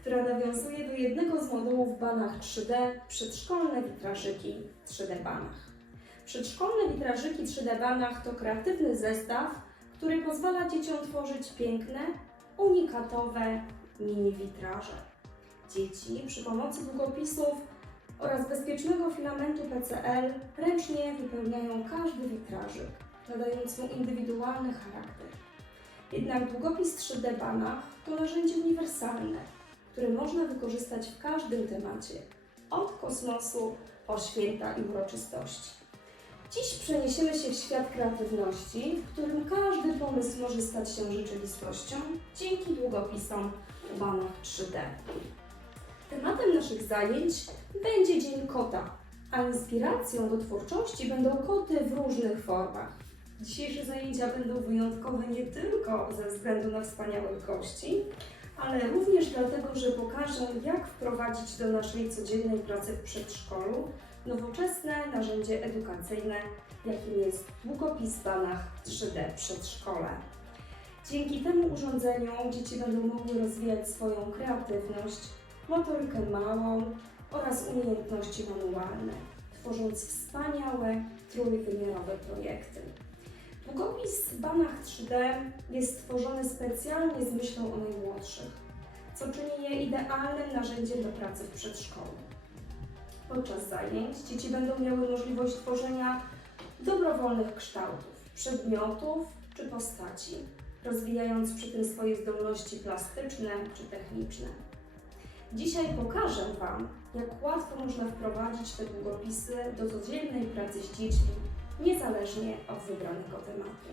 która nawiązuje do jednego z modułów Banach 3D przedszkolne witrażyki 3D Banach. Przedszkolne witrażyki 3D Banach to kreatywny zestaw, który pozwala dzieciom tworzyć piękne, unikatowe mini witraże. Dzieci przy pomocy długopisów oraz bezpiecznego filamentu PCL ręcznie wypełniają każdy witrażyk, nadając mu indywidualny charakter. Jednak długopis 3D Banach to narzędzie uniwersalne, które można wykorzystać w każdym temacie, od kosmosu po święta i uroczystości. Dziś przeniesiemy się w świat kreatywności, w którym każdy pomysł może stać się rzeczywistością dzięki długopisom w banach 3D. Tematem naszych zajęć będzie Dzień Kota, a inspiracją do twórczości będą koty w różnych formach. Dzisiejsze zajęcia będą wyjątkowe nie tylko ze względu na wspaniałych gości, ale również dlatego, że pokażę, jak wprowadzić do naszej codziennej pracy w przedszkolu nowoczesne narzędzie edukacyjne, jakim jest długopis w banach 3D przedszkole. Dzięki temu urządzeniu dzieci będą mogły rozwijać swoją kreatywność, motorykę małą oraz umiejętności manualne, tworząc wspaniałe, trójwymiarowe projekty. Długopis banach 3D jest stworzony specjalnie z myślą o najmłodszych, co czyni je idealnym narzędziem do pracy w przedszkolu. Podczas zajęć dzieci będą miały możliwość tworzenia dobrowolnych kształtów, przedmiotów czy postaci, rozwijając przy tym swoje zdolności plastyczne czy techniczne. Dzisiaj pokażę Wam, jak łatwo można wprowadzić te długopisy do codziennej pracy z dziećmi, niezależnie od wybranego tematu.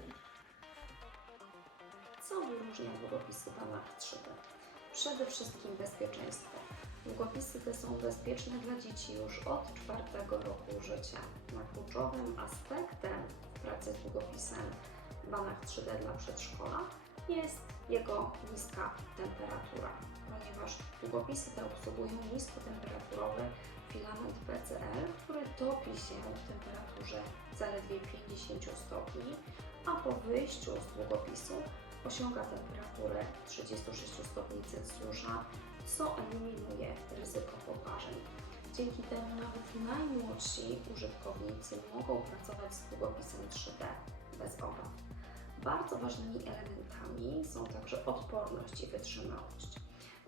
Co wyróżnia długopisy banach 3D? Przede wszystkim bezpieczeństwo. Długopisy te są bezpieczne dla dzieci już od czwartego roku życia. Na kluczowym aspektem pracy z długopisem w banach 3D dla przedszkola jest jego niska temperatura, ponieważ długopisy te obsługują niskotemperaturowy filament PCL, który topi się w temperaturze zaledwie 50 stopni, a po wyjściu z długopisu osiąga temperaturę 36 stopni Celsjusza, co eliminuje ryzyko poparzeń. Dzięki temu nawet najmłodsi użytkownicy mogą pracować z długopisem 3D bez obaw. Bardzo ważnymi elementami są także odporność i wytrzymałość.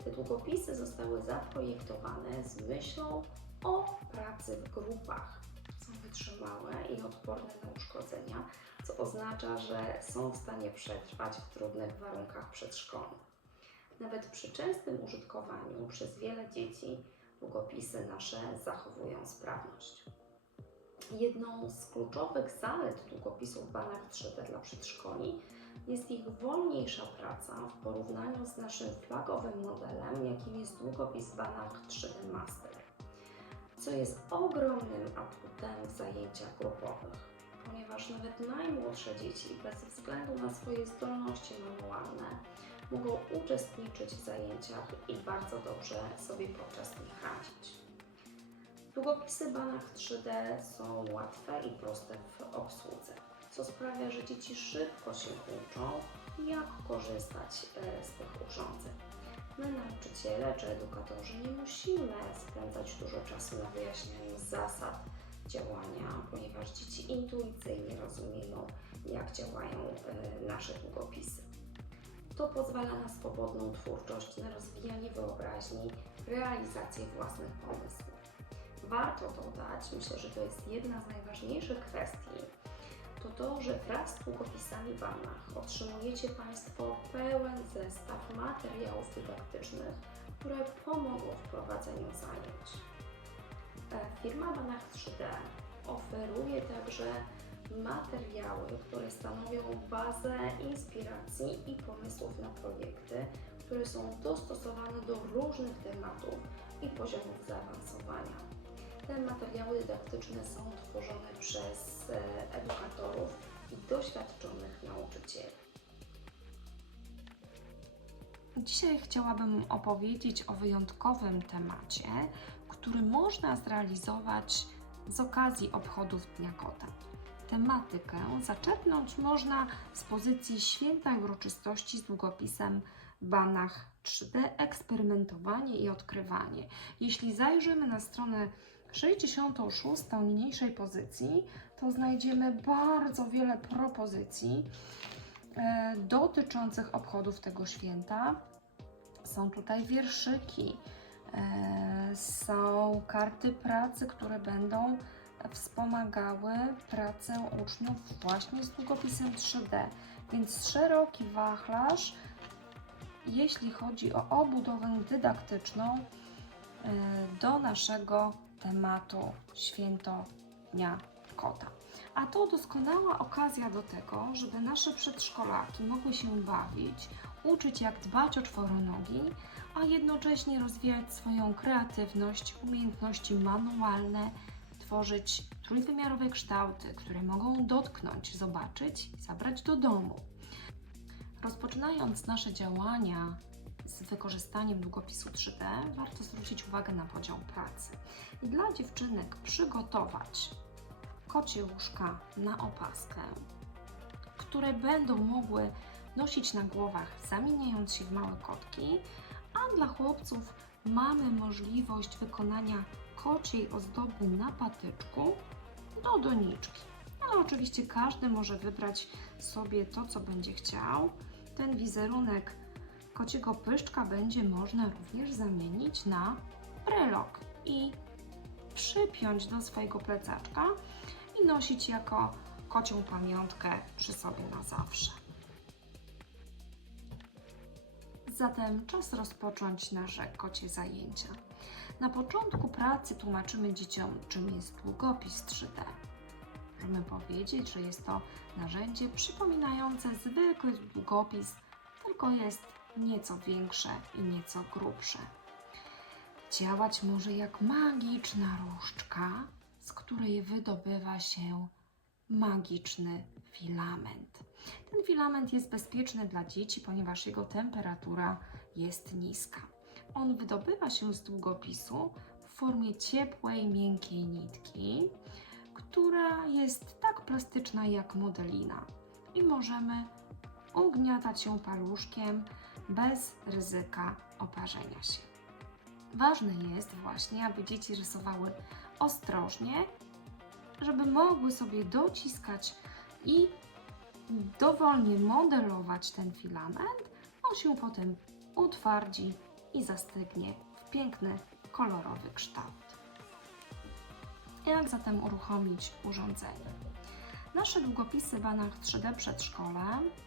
Te długopisy zostały zaprojektowane z myślą o pracy w grupach. Są wytrzymałe i odporne na uszkodzenia, co oznacza, że są w stanie przetrwać w trudnych warunkach przedszkolnych. Nawet przy częstym użytkowaniu przez wiele dzieci długopisy nasze zachowują sprawność. Jedną z kluczowych zalet długopisów banach 3D dla przedszkoli jest ich wolniejsza praca w porównaniu z naszym flagowym modelem, jakim jest długopis banach 3D Master, co jest ogromnym atutem w zajęciach grupowych, ponieważ nawet najmłodsze dzieci, bez względu na swoje zdolności manualne, mogą uczestniczyć w zajęciach i bardzo dobrze sobie podczas nich radzić. Długopisy banach 3D są łatwe i proste w obsłudze, co sprawia, że dzieci szybko się uczą, jak korzystać e, z tych urządzeń. My, nauczyciele czy edukatorzy, nie musimy spędzać dużo czasu na wyjaśnianiu zasad działania, ponieważ dzieci intuicyjnie rozumieją, jak działają e, nasze długopisy. To pozwala na swobodną twórczość, na rozwijanie wyobraźni, realizację własnych pomysłów. Warto dodać, myślę, że to jest jedna z najważniejszych kwestii, to to, że wraz z długopisami w banach otrzymujecie Państwo pełen zestaw materiałów dydaktycznych, które pomogą w prowadzeniu zajęć. E, Firma Banach 3D oferuje także materiały, które stanowią bazę inspiracji i pomysłów na projekty, które są dostosowane do różnych tematów i poziomów zaawansowania. Te materiały dydaktyczne są tworzone przez e, edukatorów i doświadczonych nauczycieli. Dzisiaj chciałabym opowiedzieć o wyjątkowym temacie, który można zrealizować z okazji obchodów Dnia Kota. Tematykę zaczerpnąć można z pozycji święta i uroczystości z długopisem banach 3D, eksperymentowanie i odkrywanie. Jeśli zajrzymy na stronę 66 niniejszej pozycji, to znajdziemy bardzo wiele propozycji e, dotyczących obchodów tego święta. Są tutaj wierszyki, e, są karty pracy, które będą wspomagały pracę uczniów właśnie z długopisem 3D. Więc szeroki wachlarz, jeśli chodzi o obudowę dydaktyczną e, do naszego tematu Święto Dnia Kota. A to doskonała okazja do tego, żeby nasze przedszkolaki mogły się bawić, uczyć jak dbać o czworonogi, a jednocześnie rozwijać swoją kreatywność, umiejętności manualne, tworzyć trójwymiarowe kształty, które mogą dotknąć, zobaczyć i zabrać do domu. Rozpoczynając nasze działania z wykorzystaniem długopisu 3D, warto zwrócić uwagę na podział pracy. I dla dziewczynek przygotować kocie łóżka na opaskę, które będą mogły nosić na głowach, zamieniając się w małe kotki, a dla chłopców mamy możliwość wykonania kociej ozdoby na patyczku do doniczki. Ale oczywiście każdy może wybrać sobie to, co będzie chciał. Ten wizerunek kociego pyszczka będzie można również zamienić na brelok i przypiąć do swojego plecaczka i nosić jako kocią pamiątkę przy sobie na zawsze. Zatem czas rozpocząć nasze kocie zajęcia. Na początku pracy tłumaczymy dzieciom, czym jest długopis 3D. Możemy powiedzieć, że jest to narzędzie przypominające zwykły długopis, tylko jest nieco większe i nieco grubsze. Działać może jak magiczna różdżka, z której wydobywa się magiczny filament. Ten filament jest bezpieczny dla dzieci, ponieważ jego temperatura jest niska. On wydobywa się z długopisu w formie ciepłej, miękkiej nitki, która jest tak plastyczna jak modelina i możemy ugniatać ją paluszkiem bez ryzyka oparzenia się. Ważne jest właśnie, aby dzieci rysowały ostrożnie, żeby mogły sobie dociskać i dowolnie modelować ten filament, on się potem utwardzi i zastygnie w piękny, kolorowy kształt. Jak zatem uruchomić urządzenie? Nasze długopisy w banach 3D przedszkole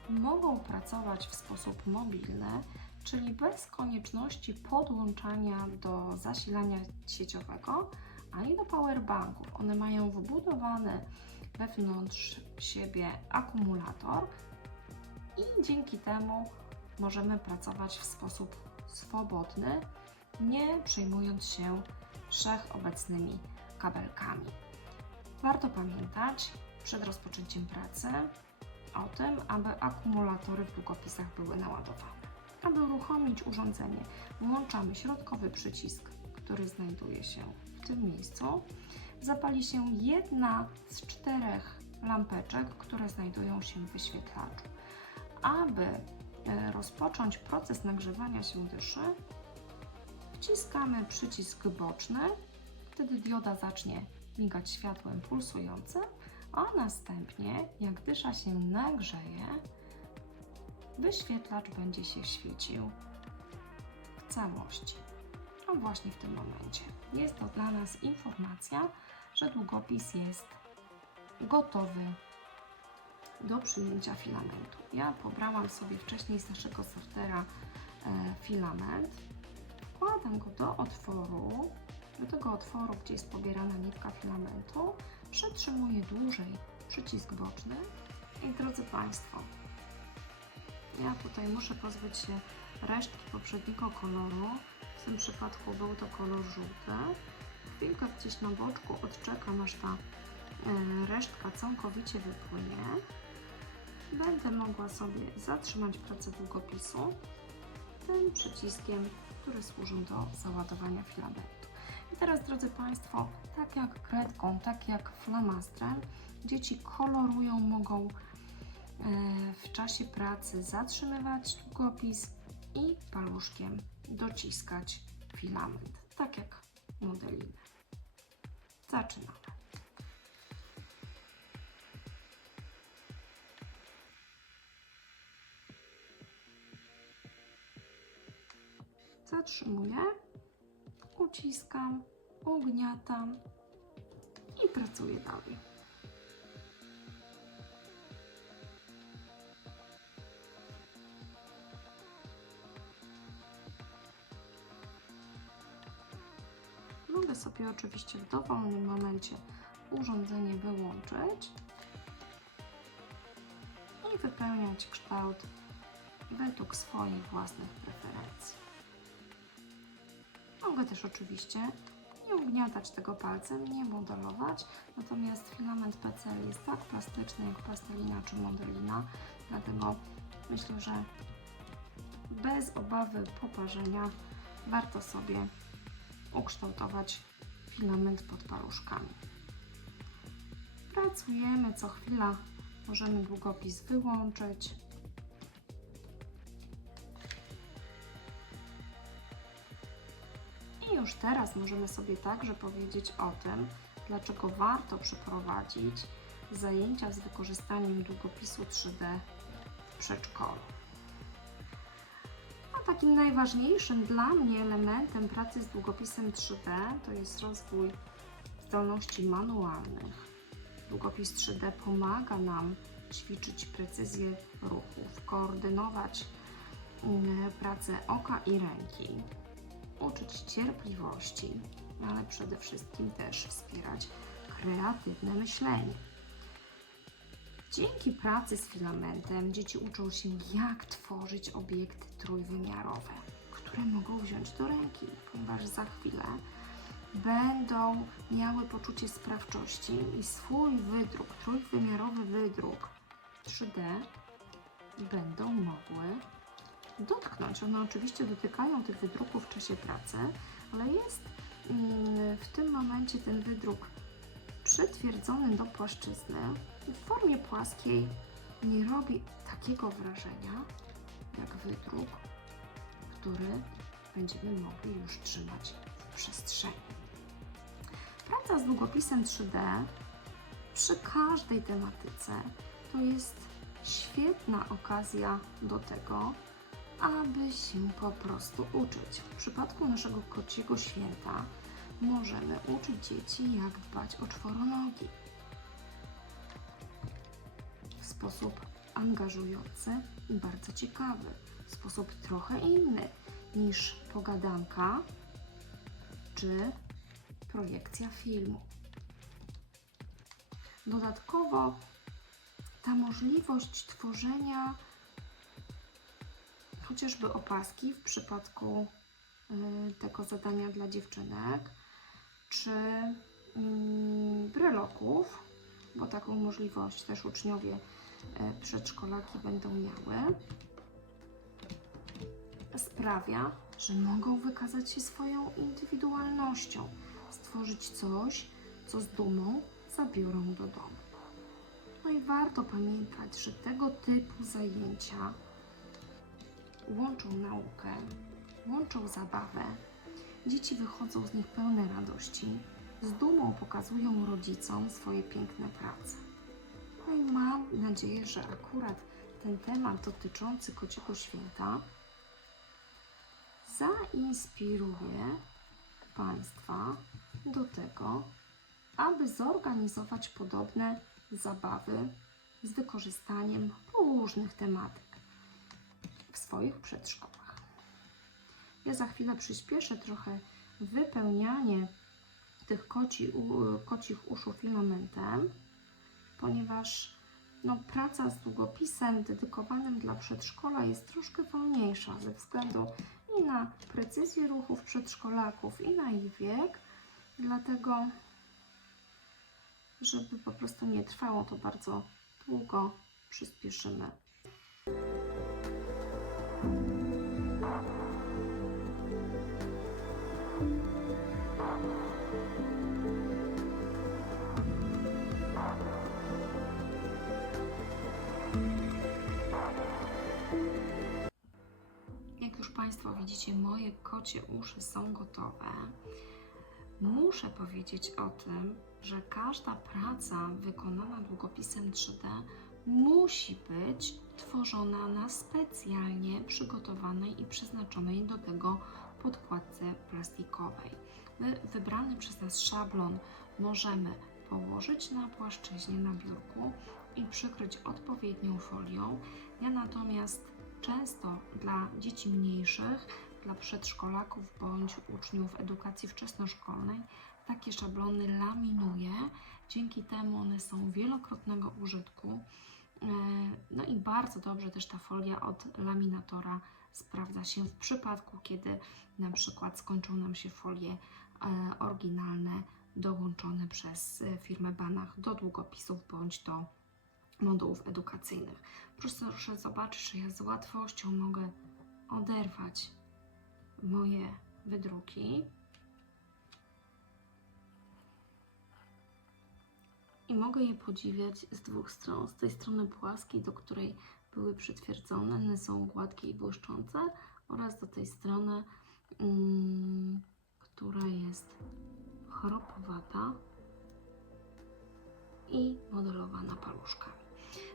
mogą pracować w sposób mobilny, czyli bez konieczności podłączania do zasilania sieciowego ani do powerbanków. One mają wbudowany wewnątrz siebie akumulator i dzięki temu możemy pracować w sposób swobodny, nie przejmując się wszechobecnymi kabelkami. Warto pamiętać przed rozpoczęciem pracy o tym, aby akumulatory w długopisach były naładowane. Aby uruchomić urządzenie, włączamy środkowy przycisk, który znajduje się w tym miejscu. Zapali się jedna z czterech lampeczek, które znajdują się w wyświetlaczu. Aby e, rozpocząć proces nagrzewania się dyszy, wciskamy przycisk boczny, wtedy dioda zacznie migać światłem pulsującym, a następnie, jak dysza się nagrzeje, wyświetlacz będzie się świecił w całości. A właśnie w tym momencie jest to dla nas informacja, że długopis jest gotowy do przyjęcia filamentu. Ja pobrałam sobie wcześniej z naszego sortera e, filament, wkładam go do otworu, do tego otworu, gdzie jest pobierana nitka filamentu, przytrzymuję dłużej przycisk boczny i drodzy Państwo, ja tutaj muszę pozbyć się resztki poprzedniego koloru, w tym przypadku był to kolor żółty. Chwilkę gdzieś na boczku odczekam, aż ta e, resztka całkowicie wypłynie. Będę mogła sobie zatrzymać pracę długopisu tym przyciskiem, który służy do załadowania filamentu. Teraz, drodzy Państwo, tak jak kredką, tak jak flamastrem, dzieci kolorują, mogą e, w czasie pracy zatrzymywać długopis i paluszkiem dociskać filament, tak jak modelinę. Zaczynamy. Zatrzymuję, uciskam, ugniatam i pracuję dalej. Mogę sobie oczywiście w dowolnym momencie urządzenie wyłączyć i wypełniać kształt według swoich własnych preferencji. Mogę też oczywiście nie ugniatać tego palcem, nie modelować, natomiast filament PCL jest tak plastyczny jak plastelina czy modelina, dlatego myślę, że bez obawy poparzenia warto sobie ukształtować filament pod paluszkami. Pracujemy co chwila, możemy długopis wyłączyć. Już teraz możemy sobie także powiedzieć o tym, dlaczego warto przeprowadzić zajęcia z wykorzystaniem długopisu 3D w przedszkolu. A takim najważniejszym dla mnie elementem pracy z długopisem 3D to jest rozwój zdolności manualnych. Długopis 3D pomaga nam ćwiczyć precyzję ruchów, koordynować mm, pracę oka i ręki, uczyć cierpliwości, ale przede wszystkim też wspierać kreatywne myślenie. Dzięki pracy z filamentem dzieci uczą się, jak tworzyć obiekty trójwymiarowe, które mogą wziąć do ręki, ponieważ za chwilę będą miały poczucie sprawczości i swój wydruk, trójwymiarowy wydruk 3D będą mogły dotknąć. One oczywiście dotykają tych wydruków w czasie pracy, ale jest mm, w tym momencie ten wydruk przytwierdzony do płaszczyzny w formie płaskiej nie robi takiego wrażenia jak wydruk, który będziemy mogli już trzymać w przestrzeni. Praca z długopisem 3D przy każdej tematyce to jest świetna okazja do tego, aby się po prostu uczyć. W przypadku naszego kociego święta możemy uczyć dzieci, jak dbać o czworonogi w sposób angażujący i bardzo ciekawy, w sposób trochę inny niż pogadanka czy projekcja filmu. Dodatkowo ta możliwość tworzenia chociażby opaski w przypadku y, tego zadania dla dziewczynek, czy mm, breloków, bo taką możliwość też uczniowie e, przedszkolaki będą miały, sprawia, że mogą wykazać się swoją indywidualnością, stworzyć coś, co z dumą zabiorą do domu. No i warto pamiętać, że tego typu zajęcia łączą naukę, łączą zabawę. Dzieci wychodzą z nich pełne radości, z dumą pokazują rodzicom swoje piękne prace. No i mam nadzieję, że akurat ten temat dotyczący kociego święta zainspiruje Państwa do tego, aby zorganizować podobne zabawy z wykorzystaniem różnych tematyk w swoich przedszkolach. Ja za chwilę przyspieszę trochę wypełnianie tych koci, kocich uszu filamentem, ponieważ no, praca z długopisem dedykowanym dla przedszkola jest troszkę wolniejsza ze względu i na precyzję ruchów przedszkolaków, i na ich wiek. Dlatego, żeby po prostu nie trwało to bardzo długo, przyspieszymy. Państwo widzicie, moje kocie uszy są gotowe. Muszę powiedzieć o tym, że każda praca wykonana długopisem 3D musi być tworzona na specjalnie przygotowanej i przeznaczonej do tego podkładce plastikowej. My wybrany przez nas szablon możemy położyć na płaszczyźnie na biurku i przykryć odpowiednią folią. Ja natomiast często dla dzieci mniejszych, dla przedszkolaków bądź uczniów edukacji wczesnoszkolnej takie szablony laminuję. Dzięki temu one są wielokrotnego użytku. E, No i bardzo dobrze też ta folia od laminatora sprawdza się w przypadku, kiedy na przykład skończą nam się folie e, oryginalne dołączone przez e, firmę Banach do długopisów bądź do modułów edukacyjnych. Proszę, zobaczyć, że ja z łatwością mogę oderwać moje wydruki i mogę je podziwiać z dwóch stron. Z tej strony płaskiej, do której były przytwierdzone, one są gładkie i błyszczące, oraz do tej strony, mm, która jest chropowata i modelowana paluszkami.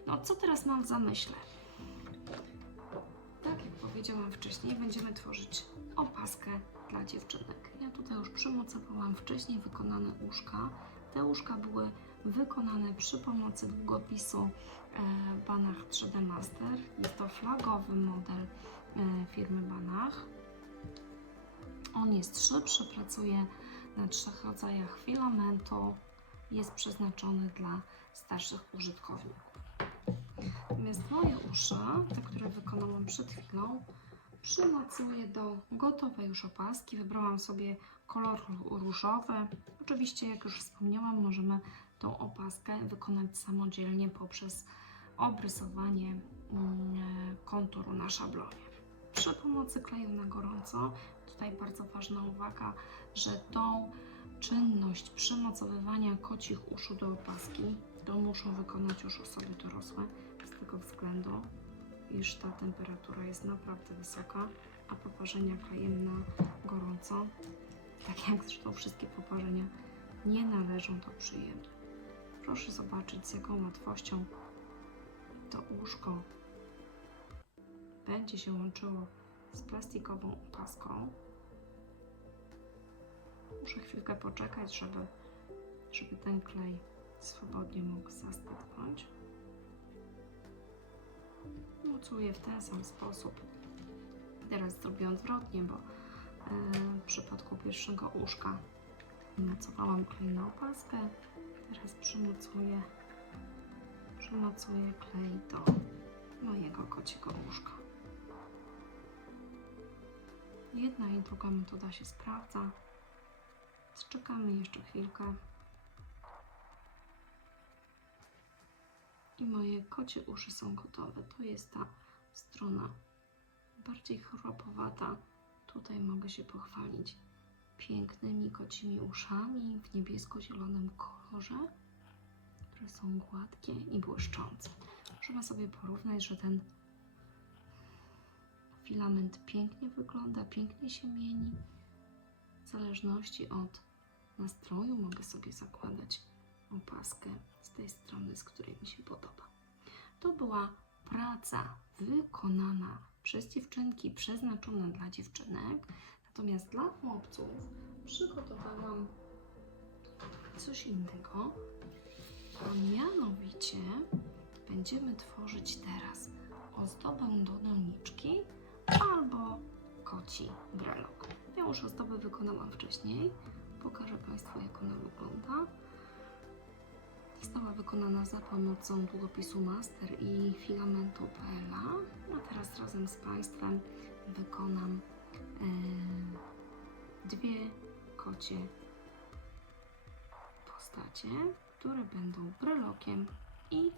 No, co teraz mam w zamyśle? Tak jak powiedziałam wcześniej, będziemy tworzyć opaskę dla dziewczynek. Ja tutaj już przymocowałam wcześniej wykonane uszka. Te uszka były wykonane przy pomocy długopisu e, Banach 3D Master. Jest to flagowy model e, firmy Banach. On jest szybszy, pracuje na trzech rodzajach filamentu. Jest przeznaczony dla starszych użytkowników. Natomiast moje uszy, te, które wykonałam przed chwilą, przymocuję do gotowej już opaski. Wybrałam sobie kolor różowy. Oczywiście, jak już wspomniałam, możemy tą opaskę wykonać samodzielnie poprzez obrysowanie mm, konturu na szablonie. Przy pomocy kleju na gorąco, tutaj bardzo ważna uwaga, że tą czynność przymocowywania kocich uszu do opaski to muszą wykonać już osoby dorosłe z tego względu, iż ta temperatura jest naprawdę wysoka, a poparzenia klejem na gorąco, tak jak zresztą wszystkie poparzenia, nie należą do przyjemnych. Proszę zobaczyć, z jaką łatwością to łóżko będzie się łączyło z plastikową opaską. Muszę chwilkę poczekać, żeby, żeby ten klej swobodnie mógł zastygnąć. Mocuję w ten sam sposób. Teraz zrobię odwrotnie, bo e, w przypadku pierwszego łóżka mocowałam klej na opaskę. Teraz przymocuję, przymocuję klej do mojego kociego łóżka. Jedna i druga metoda się sprawdza. Czekamy jeszcze chwilkę. I moje kocie uszy są gotowe. To jest ta strona bardziej chropowata. Tutaj mogę się pochwalić pięknymi kocimi uszami w niebiesko-zielonym kolorze, które są gładkie i błyszczące. Możemy sobie porównać, że ten filament pięknie wygląda, pięknie się mieni. W zależności od nastroju mogę sobie zakładać opaskę z tej strony, z której mi się podoba. To była praca wykonana przez dziewczynki, przeznaczona dla dziewczynek. Natomiast dla chłopców przygotowałam coś innego, a mianowicie będziemy tworzyć teraz ozdobę do doniczki albo koci brelok. Ja już ozdoby wykonałam wcześniej. Pokażę Państwu, jak ona wygląda. Została wykonana za pomocą długopisu Master i filamentu PLA. A teraz razem z Państwem wykonam e, dwie kocie postacie, które będą brelokiem i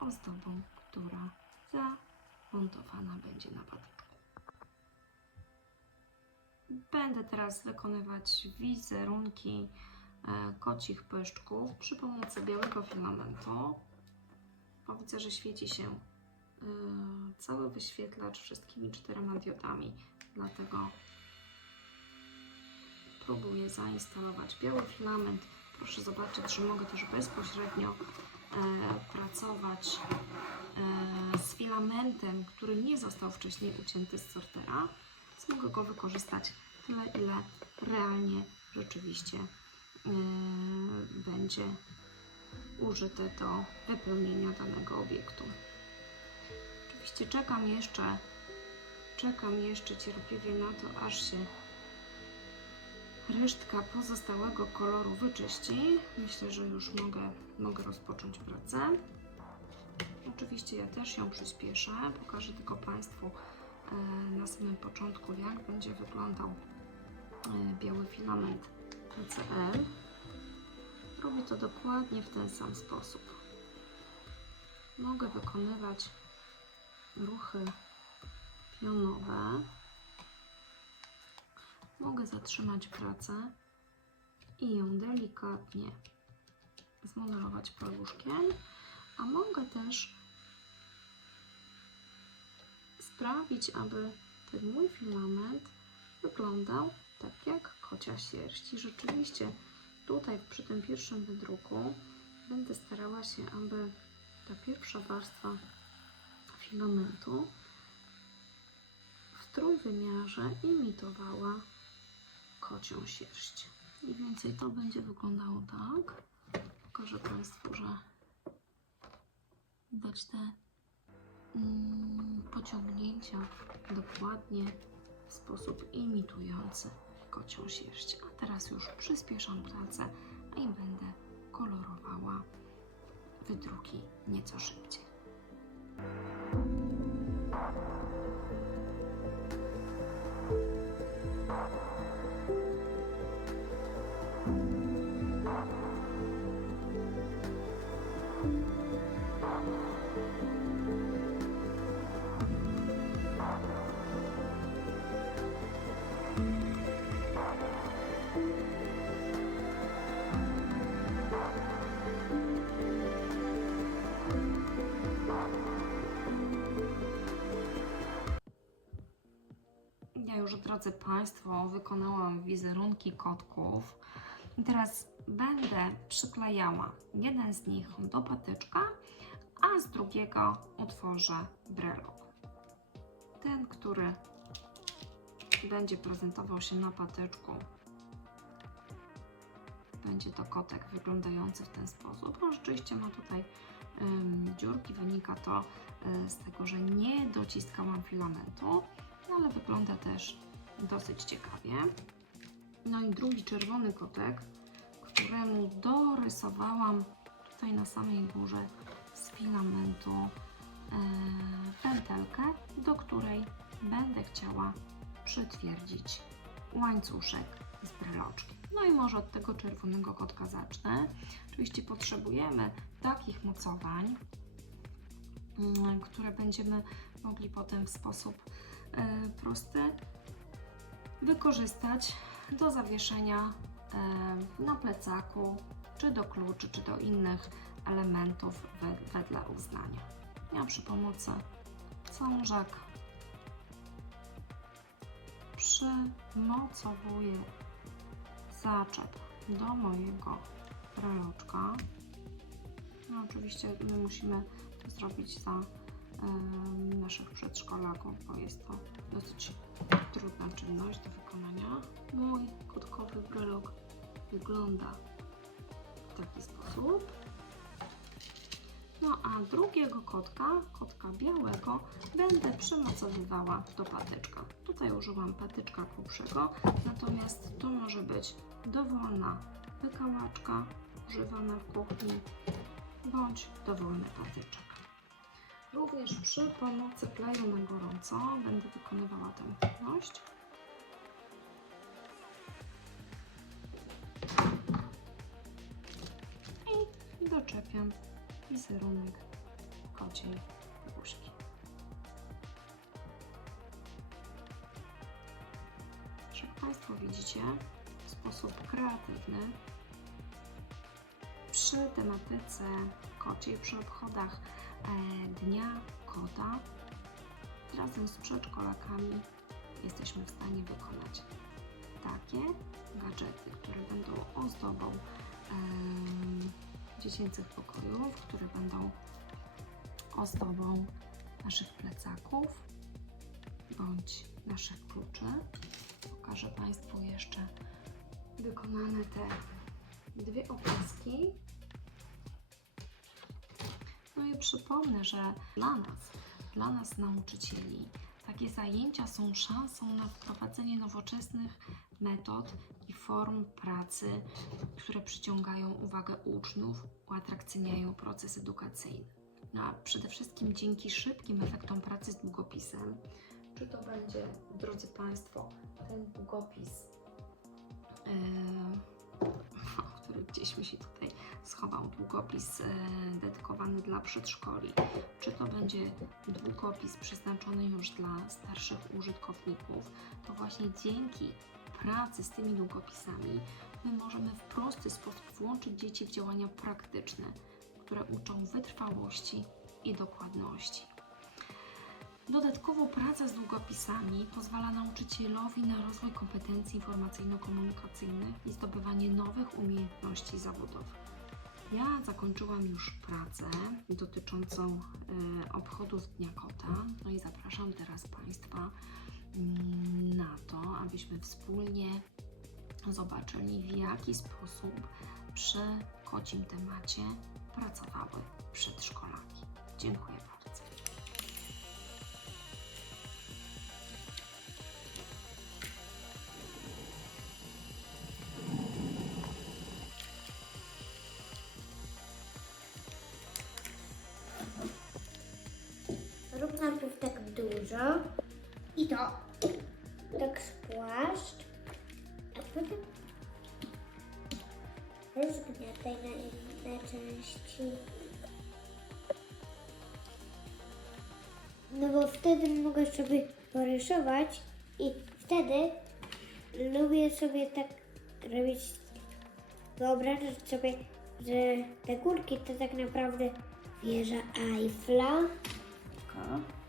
ozdobą, która zamontowana będzie na patyczku. Będę teraz wykonywać wizerunki kocich pyszczków przy pomocy białego filamentu. Bo widzę, że świeci się cały wyświetlacz wszystkimi czterema diodami, dlatego próbuję zainstalować biały filament. Proszę zobaczyć, że mogę też bezpośrednio e, pracować e, z filamentem, który nie został wcześniej ucięty z sortera, więc mogę go wykorzystać tyle, ile realnie rzeczywiście e, będzie użyte do wypełnienia danego obiektu. Oczywiście czekam jeszcze, czekam jeszcze cierpliwie na to, aż się resztka pozostałego koloru wyczyści. Myślę, że już mogę, mogę rozpocząć pracę. Oczywiście ja też ją przyspieszę. Pokażę tylko Państwu e, na samym początku, jak będzie wyglądał e, biały filament PCL. Robię to dokładnie w ten sam sposób. Mogę wykonywać ruchy pionowe. Mogę zatrzymać pracę i ją delikatnie zmodelować paluszkiem, a mogę też sprawić, aby ten mój filament wyglądał tak jak kocia sierść. I rzeczywiście tutaj przy tym pierwszym wydruku będę starała się, aby ta pierwsza warstwa filamentu w trójwymiarze imitowała kocią sierść. Mniej więcej to będzie wyglądało tak. Pokażę Państwu, że widać te mm, pociągnięcia dokładnie w sposób imitujący kocią sierść. A teraz już przyspieszam pracę i będę kolorowała wydruki nieco szybciej. Ja już, drodzy Państwo, wykonałam wizerunki kotków. I teraz będę przyklejała jeden z nich do patyczka, a z drugiego utworzę brelok. Ten, który będzie prezentował się na patyczku, będzie to kotek wyglądający w ten sposób. On rzeczywiście ma tutaj dziurki, wynika to y, z tego, że nie dociskałam filamentu no ale wygląda też dosyć ciekawie. No i drugi czerwony kotek, któremu dorysowałam tutaj na samej górze z filamentu e, pętelkę, do której będę chciała przytwierdzić łańcuszek z breloczkiem. No i może od tego czerwonego kotka zacznę. Oczywiście potrzebujemy takich mocowań, mm, które będziemy mogli potem w sposób prosty wykorzystać do zawieszenia e, na plecaku, czy do kluczy, czy do innych elementów we, wedle uznania. Ja przy pomocy cążek przymocowuję zaczep do mojego breloczka. No oczywiście my musimy to zrobić za naszych przedszkolaków, bo jest to dosyć trudna czynność do wykonania. Mój kotkowy brelok wygląda w taki sposób. No a drugiego kotka, kotka białego, będę przymocowywała do patyczka. Tutaj użyłam patyczka grubszego, natomiast to może być dowolna wykałaczka używana w kuchni bądź dowolny patyczek. Również przy pomocy kleju na gorąco będę wykonywała tę czynność. I doczepiam wizerunek kociej buźki. Jak Państwo widzicie, w sposób kreatywny przy tematyce kocie przy obchodach Dnia Kota razem z przedszkolakami jesteśmy w stanie wykonać takie gadżety, które będą ozdobą dziecięcych pokojów, które będą ozdobą naszych plecaków bądź naszych kluczy. Pokażę Państwu jeszcze wykonane te dwie opaski. No i przypomnę, że dla nas, dla nas nauczycieli, takie zajęcia są szansą na wprowadzenie nowoczesnych metod i form pracy, które przyciągają uwagę uczniów, uatrakcyjniają proces edukacyjny. No a przede wszystkim dzięki szybkim efektom pracy z długopisem, czy to będzie, drodzy Państwo, ten długopis, yy, który gdzieś mi się tutaj schował, długopis yy, dedykowany dla przedszkoli, czy to będzie długopis przeznaczony już dla starszych użytkowników, to właśnie dzięki pracy z tymi długopisami my możemy w prosty sposób włączyć dzieci w działania praktyczne, które uczą wytrwałości i dokładności. Dodatkowo praca z długopisami pozwala nauczycielowi na rozwój kompetencji informacyjno-komunikacyjnych i zdobywanie nowych umiejętności zawodowych. Ja zakończyłam już pracę dotyczącą e, obchodów Dnia Kota, no i zapraszam teraz Państwa mm, na to, abyśmy wspólnie zobaczyli, w jaki sposób przy kocim temacie pracowały przedszkolaki. Dziękuję tak spłaszcz, a potem rozgniataj na inne części. No bo wtedy mogę sobie porysować i wtedy lubię sobie tak robić, wyobrażać sobie, że te górki to tak naprawdę wieża Eiffla. Teraz